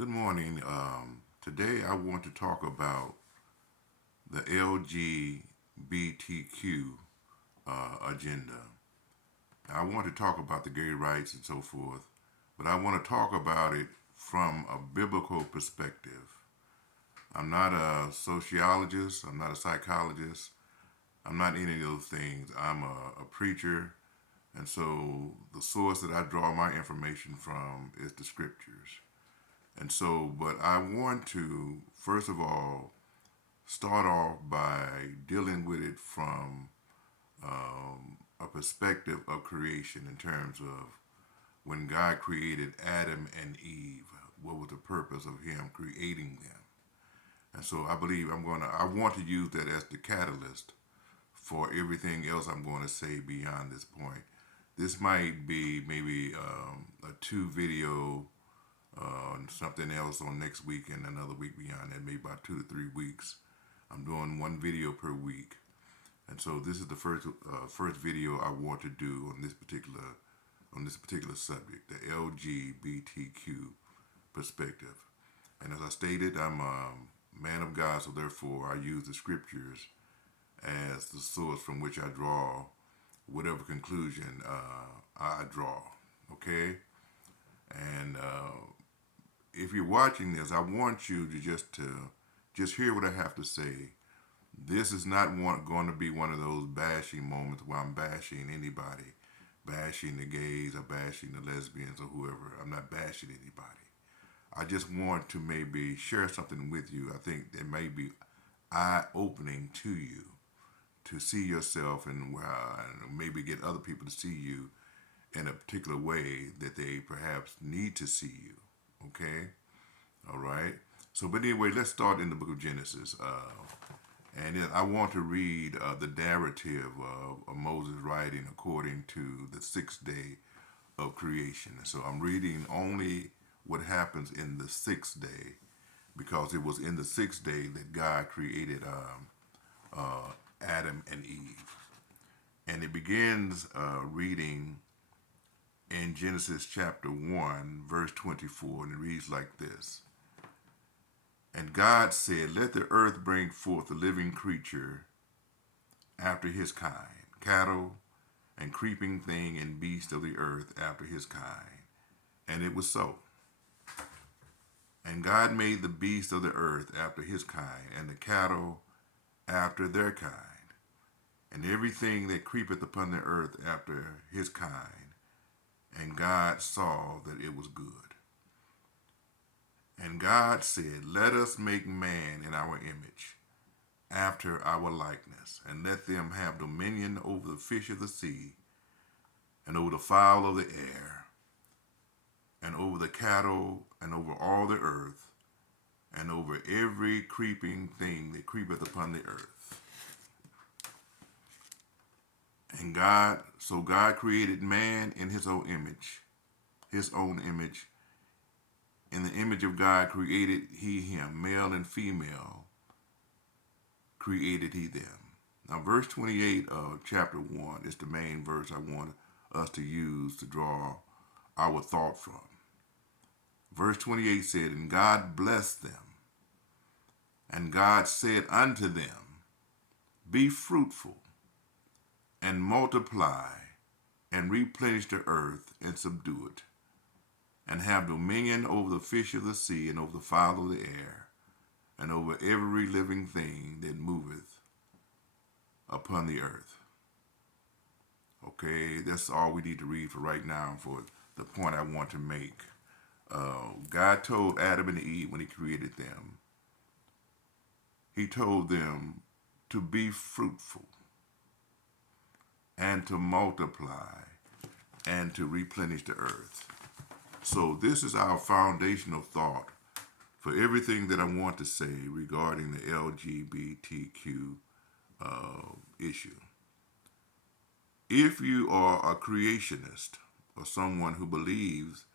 Good morning. Today I want to talk about the LGBTQ agenda. I want to talk about the gay rights and so forth, but I want to talk about it from a biblical perspective. I'm not a sociologist, I'm not a psychologist, I'm not any of those things. I'm a preacher, and so the source that I draw my information from is the scriptures. And so, but I want to, first of all, start off by dealing with it from a perspective of creation in terms of when God created Adam and Eve, what was the purpose of Him creating them? And so I want to use that as the catalyst for everything else I'm going to say beyond this point. This might be maybe a two video something else on next week and another week beyond that, maybe about 2 to 3 weeks. I'm doing one video per week, and so this is the first video I want to do on this particular subject, the LGBTQ perspective. And as I stated, I'm a man of God, so therefore I use the scriptures as the source from which I draw whatever conclusion I draw. Okay, and if you're watching this, I want you to just hear what I have to say. This is not going to be one of those bashing moments where I'm bashing anybody, bashing the gays or bashing the lesbians or whoever. I'm not bashing anybody. I just want to maybe share something with you. I think that may be eye-opening to you to see yourself and maybe get other people to see you in a particular way that they perhaps need to see you. Okay? All right? So, but anyway, let's start in the book of Genesis. And I want to read the narrative of Moses writing according to the sixth day of creation. So I'm reading only what happens in the sixth day because it was in the sixth day that God created Adam and Eve. And it begins reading in Genesis chapter 1, verse 24, and it reads like this. And God said, let the earth bring forth a living creature after his kind, cattle and creeping thing and beast of the earth after his kind. And it was so. And God made the beasts of the earth after his kind, and the cattle after their kind, and everything that creepeth upon the earth after his kind. And God saw that it was good. And God said, let us make man in our image, after our likeness, and let them have dominion over the fish of the sea, and over the fowl of the air, and over the cattle, and over all the earth, and over every creeping thing that creepeth upon the earth. And God created man in his own image, In the image of God created he him, male and female created he them. Now verse 28 of chapter 1 is the main verse I want us to use to draw our thought from. Verse 28 said, and God blessed them, and God said unto them, be fruitful, and multiply, and replenish the earth, and subdue it, and have dominion over the fish of the sea, and over the fowl of the air, and over every living thing that moveth upon the earth. Okay, that's all we need to read for right now for the point I want to make. God told Adam and Eve when he created them, he told them to be fruitful and to multiply and to replenish the earth. So this is our foundational thought for everything that I want to say regarding the LGBTQ issue. If you are a creationist or someone who believes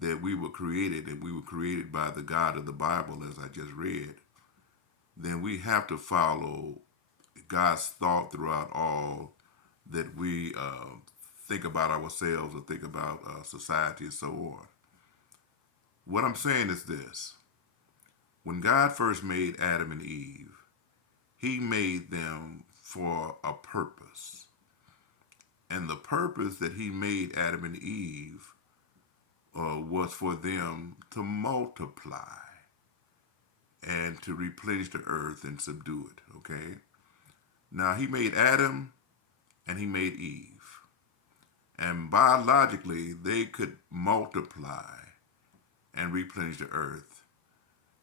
that we were created by the God of the Bible, as I just read, then we have to follow God's thought throughout all that we think about ourselves or think about society and so on. what I'm saying is this. When God first made Adam and Eve, he made them for a purpose. And the purpose that he made Adam and Eve was for them to multiply and to replenish the earth and subdue it, okay? Now, he made Adam and he made Eve. And biologically, they could multiply and replenish the earth.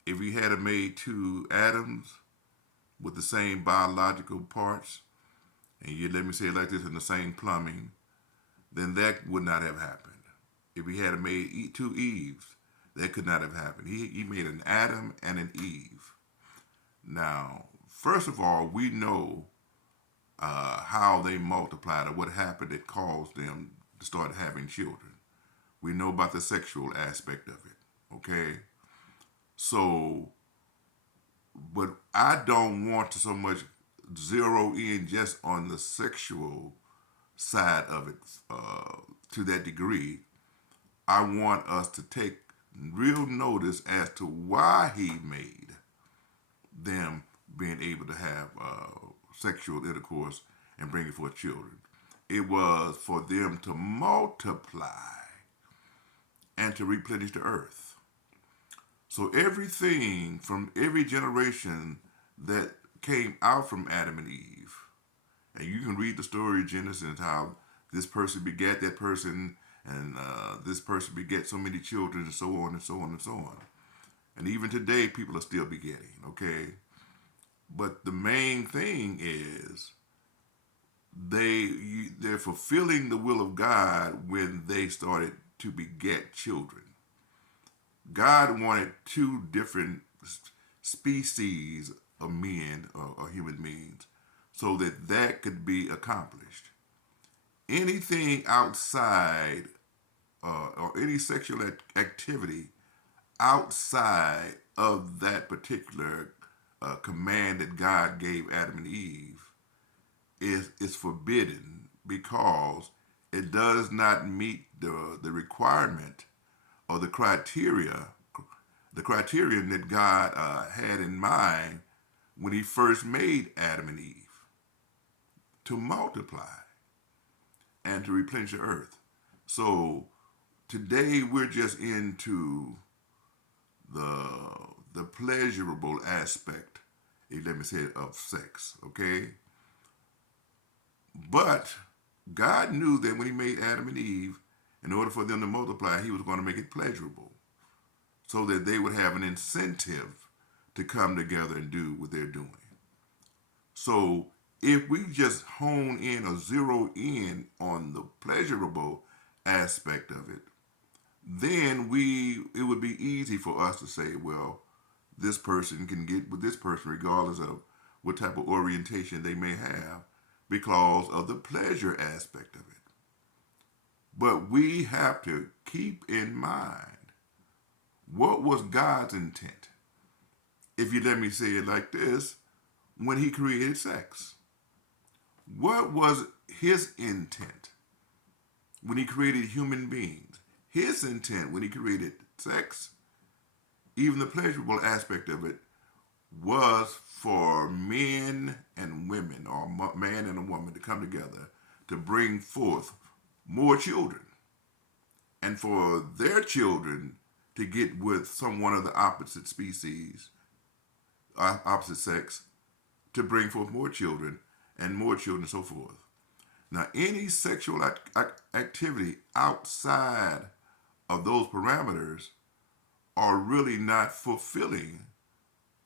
If we had made two Adams with the same biological parts, and you let me say it like this, in the same plumbing, then that would not have happened. If we had made two Eves, that could not have happened. He made an Adam and an Eve. Now, first of all, we know how they multiplied or what happened that caused them to start having children. We know about the sexual aspect of it, okay? So, but I don't want to so much zero in just on the sexual side of it to that degree. I want us to take real notice as to why he made them being able to have sexual intercourse and bringing forth children. It was for them to multiply and to replenish the earth. So everything from every generation that came out from Adam and Eve, and you can read the story of Genesis, how this person begat that person, and this person begat so many children, and so on and so on and so on. And even today, people are still begetting, okay? But the main thing is they're fulfilling the will of God when they started to beget children. God wanted two different species of men or human beings so that could be accomplished. Anything outside or any sexual activity outside of that particular command that God gave Adam and Eve is forbidden because it does not meet the requirement or the criterion that God had in mind when he first made Adam and Eve, to multiply and to replenish the earth. So today we're just into the pleasurable aspect, let me say it, of sex, okay? But God knew that when he made Adam and Eve, in order for them to multiply, he was going to make it pleasurable so that they would have an incentive to come together and do what they're doing. So if we just hone in or zero in on the pleasurable aspect of it, then it would be easy for us to say, well, this person can get with this person regardless of what type of orientation they may have because of the pleasure aspect of it. But we have to keep in mind, what was God's intent? If you let me say it like this, when he created sex, what was his intent when he created human beings? His intent when he created sex, even the pleasurable aspect of it, was for men and women, or man and a woman, to come together to bring forth more children, and for their children to get with someone of the opposite species, opposite sex, to bring forth more children and so forth. Now, any sexual activity outside of those parameters are really not fulfilling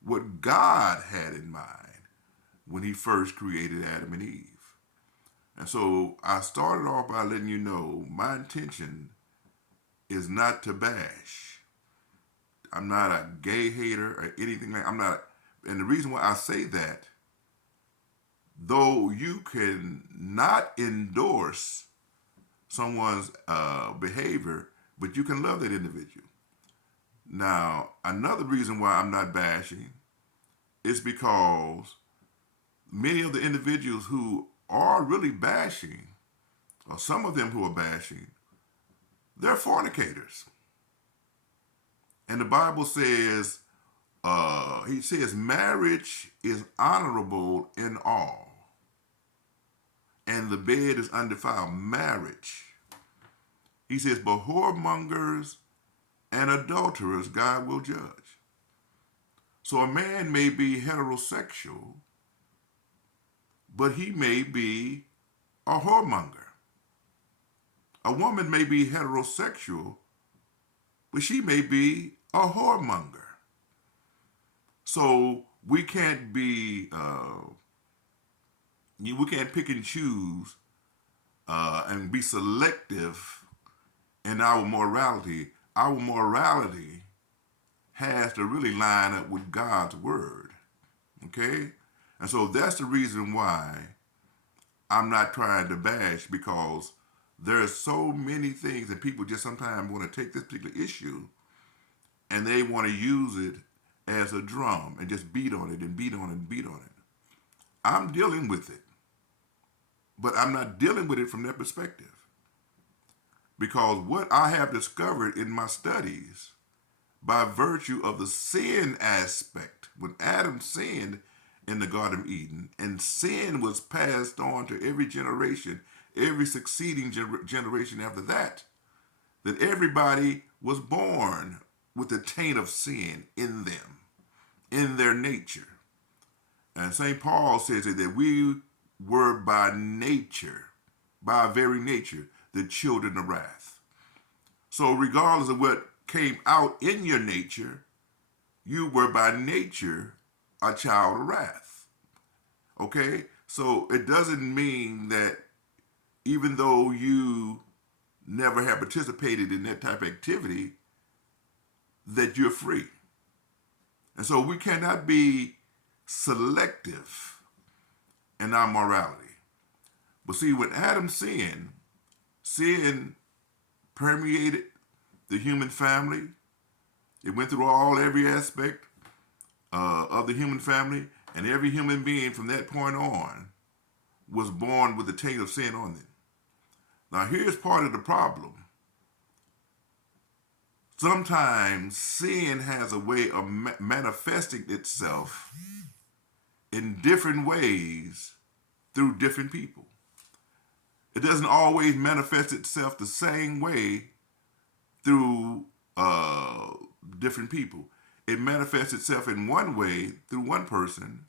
what God had in mind when he first created Adam and Eve. And so I started off by letting you know my intention is not to bash. I'm not a gay hater or anything like. I'm not. And the reason why I say that, though you can not endorse someone's behavior, but you can love that individual. Now, another reason why I'm not bashing is because many of the individuals who are really bashing, or some of them who are bashing, they're fornicators. And the Bible says, he says, marriage is honorable in all, and the bed is undefiled. Marriage. He says, but whoremongers and adulterers God will judge. So a man may be heterosexual, but he may be a whoremonger. A woman may be heterosexual, but she may be a whoremonger. So we can't be, we can't pick and choose and be selective in our morality. Our morality has to really line up with God's word. Okay? And so that's the reason why I'm not trying to bash, because there are so many things that people just sometimes want to take this particular issue and they want to use it as a drum and just beat on it and beat on it and beat on it. I'm dealing with it, but I'm not dealing with it from that perspective. Because what I have discovered in my studies, by virtue of the sin aspect, when Adam sinned in the Garden of Eden, and sin was passed on to every generation, every succeeding generation after that, that everybody was born with the taint of sin in them, in their nature. And St. Paul says that we were by nature, by our very nature, the children of wrath. So regardless of what came out in your nature, you were by nature a child of wrath. Okay? So it doesn't mean that even though you never have participated in that type of activity, that you're free. And so we cannot be selective in our morality. But see, when Adam sinned, sin permeated the human family. It went through every aspect of the human family, and every human being from that point on was born with the taint of sin on them. Now, here's part of the problem. Sometimes sin has a way of manifesting itself in different ways through different people. It doesn't always manifest itself the same way through different people. It manifests itself in one way through one person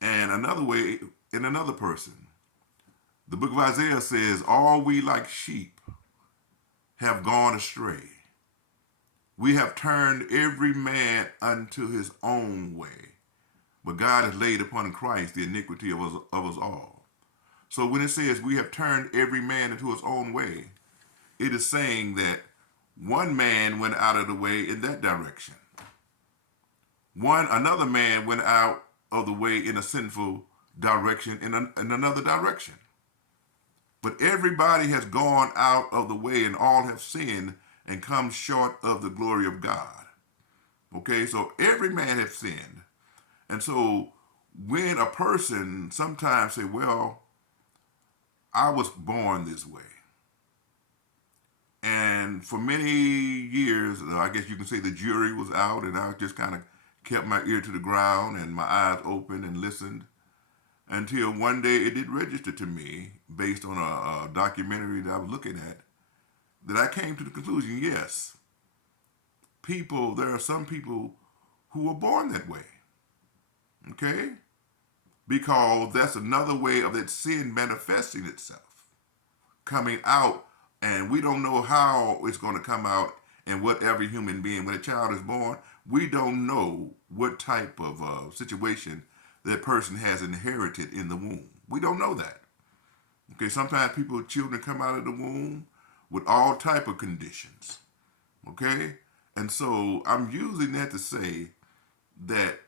and another way in another person. The book of Isaiah says, all we like sheep have gone astray. We have turned every man unto his own way, but God has laid upon Christ the iniquity of us all. So when it says we have turned every man into his own way, it is saying that one man went out of the way in that direction. Another man went out of the way in a sinful direction in another direction. But everybody has gone out of the way, and all have sinned and come short of the glory of God. Okay, so every man has sinned. And so when a person sometimes say, well, I was born this way. And for many years, I guess you can say the jury was out, and I just kind of kept my ear to the ground and my eyes open and listened until one day it did register to me, based on a documentary that I was looking at, that I came to the conclusion, yes, there are some people who are born that way. Okay? Because that's another way of that sin manifesting itself, coming out, and we don't know how it's going to come out in what every human being, when a child is born, we don't know what type of situation that person has inherited in the womb. We don't know that. Okay, sometimes children come out of the womb with all type of conditions. Okay? And so I'm using that to say that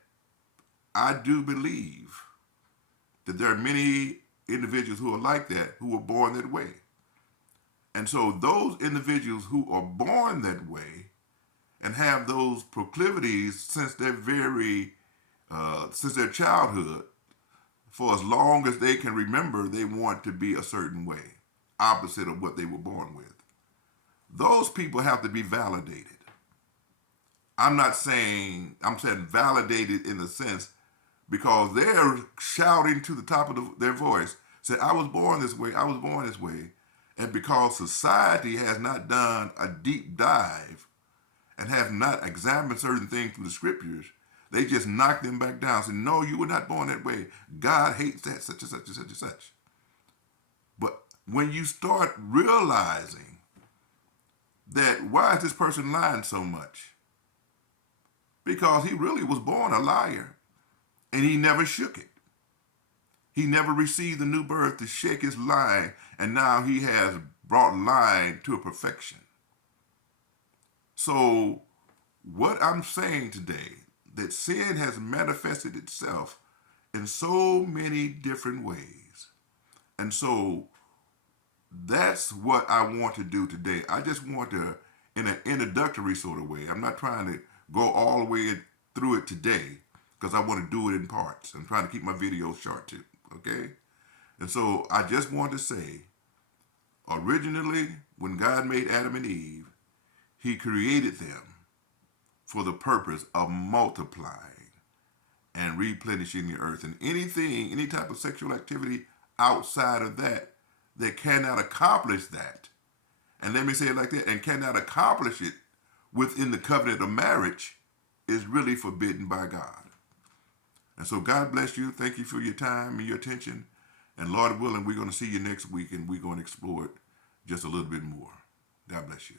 I do believe that there are many individuals who are like that, who were born that way. And so those individuals who are born that way and have those proclivities since their childhood, for as long as they can remember, they want to be a certain way, opposite of what they were born with. Those people have to be validated. I'm saying validated in the sense because they're shouting to the top of their voice, say, I was born this way, I was born this way. And because society has not done a deep dive and have not examined certain things through the scriptures, they just knock them back down, say, no, you were not born that way. God hates that, such and such and such and such. But when you start realizing that why is this person lying so much? Because he really was born a liar and he never shook it. He never received the new birth to shake his lying, and now he has brought lying to a perfection. So what I'm saying today, that sin has manifested itself in so many different ways. And so that's what I want to do today. I just want to, in an introductory sort of way, I'm not trying to go all the way through it today because I want to do it in parts. I'm trying to keep my videos short too, okay? And so I just want to say, originally, when God made Adam and Eve, he created them for the purpose of multiplying and replenishing the earth. And anything, any type of sexual activity outside of that, that cannot accomplish that, and let me say it like that, and cannot accomplish it within the covenant of marriage, is really forbidden by God. And so God bless you. Thank you for your time and your attention. And Lord willing, we're going to see you next week, and we're going to explore it just a little bit more. God bless you.